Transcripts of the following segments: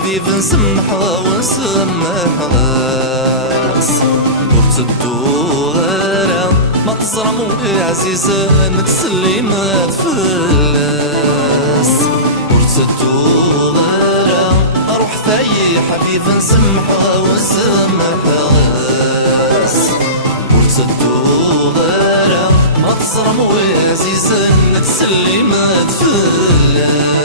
حبيب نسمح ونسمح راس وبتدو غيرها ما تزرمو يا عزيزة نتسلي ما تفلس وبتدو غيرها روح ثاي حبيب نسمح ونسمح راس وبتدو غيرها ما تزرمو يا عزيزة نتسلي ما تفلس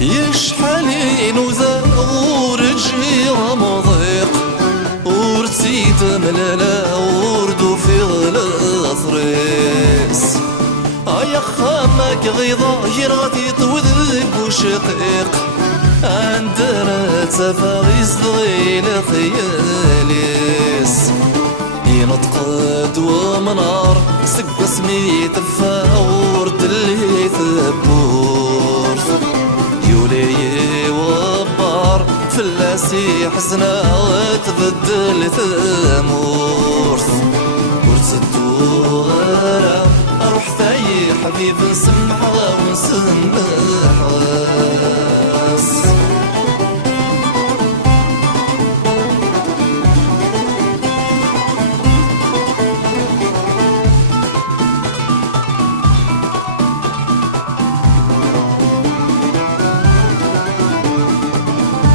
يشحالين وزاور جيرة مضيق ورتيت ملالا وردو في الأطريس يا خامك غيظا يرغتي طوذك وشقيق عندنا تفاغيز ضغيل خياليس ينطقد ومنار سق سمي تفاور دلي ثبور يولي وبار فلاسي حزنا وتبدل ثمور ورتدو غيرها اروح ثاي حبيب نسمح ونسمح راس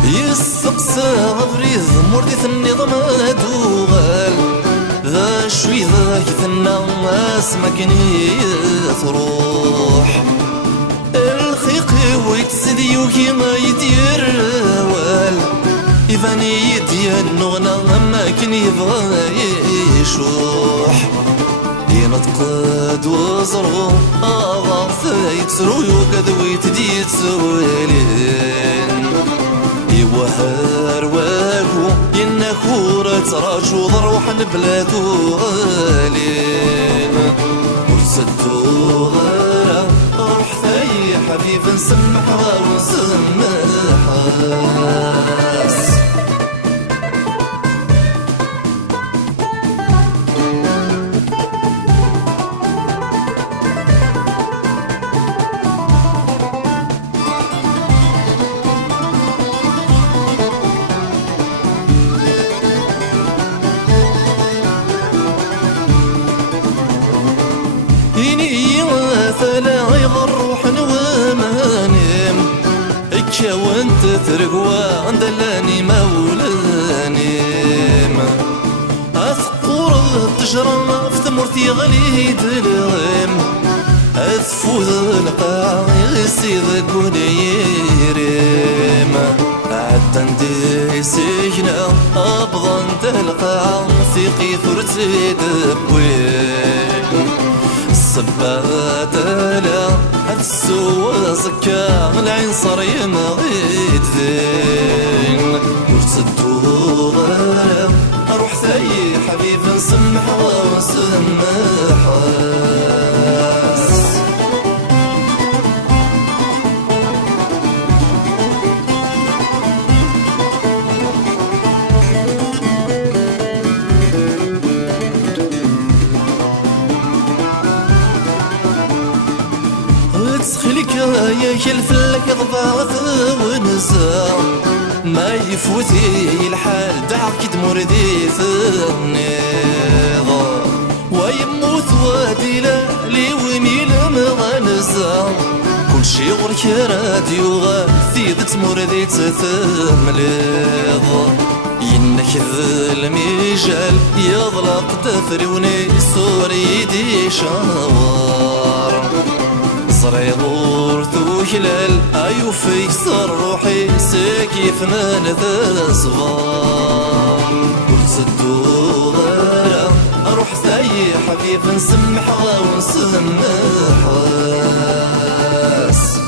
يسقسى غفريز موردي النظام دوغال ذا شوي ذا كثنا اسمك تروح الخيق ويتسدي وكيما يدير وال يفاني يدير نغنى ما كان يبغى يشوح ينتقد وزرغو أضاف يتسرو يوكد ويتدي تسويلين يوهر واكو ينكورة تراجو ضروح نبلاتو غالين ورسدو غيرها روح ثاي حبيب نسمح ونسمح راس فلا يغروح ومانم اكا وانت ترقوا عند اللاني مولانيم اثقور التجرى في ثمرتي غلي دلغم اثفوذ القاع يغسي ذاك يريم عدن دي سجنا ابضن تلقى ثقي ثرتي دبوين الصبات لا السوا زكا العين صار يمغيد فين ورتدو غيرها اروح ثاي حبيب نسمح ونسمح راس تسخلك يا الفلك ضباط ونسى ما يفوتي الحال دعك تمردي النظا ويموت وادي لي وميل مغنسى كل شي غرك راديو غاثي تمردي تثملظا ينك الميجال يضلق دفروني سوري دي شوار صريغور ثوكلال ايو فيكسر روحي ساكيف من ذا صغار ورتدو غيرها اروح ثاي حبيب نسمح ونسمح راس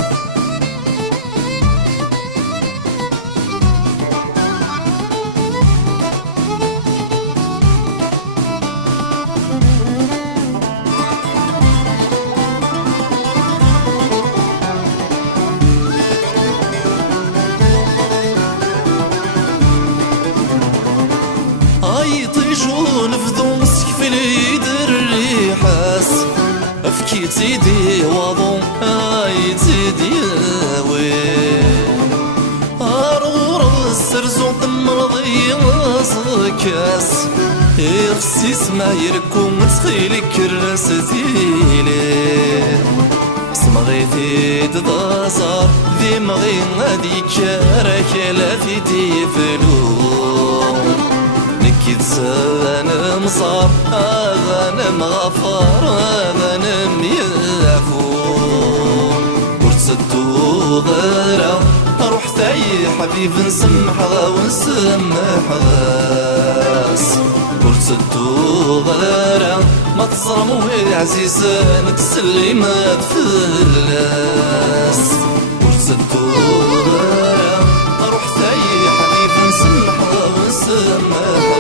نفذو سكفلي الريحاس افكي تيدي وضو اي تيدي وين ارغور السرزو دمرضي صكاس يخسيس ما يركم تخيلي كراس ديلي سمغيتي تضاصر ذي مغي غادي كارك لا في دي فلوم نكيد سان مصار هذا مغفر هذا ميعفو ورتسدو غيره روح تاي حبيب نسمح ونسمح غاس ورتسدو غيره ما تصرمو يا عزيز نتسلي ما تفلاس ورتسدو غيره روح تاي حبيب نسمح ونسمح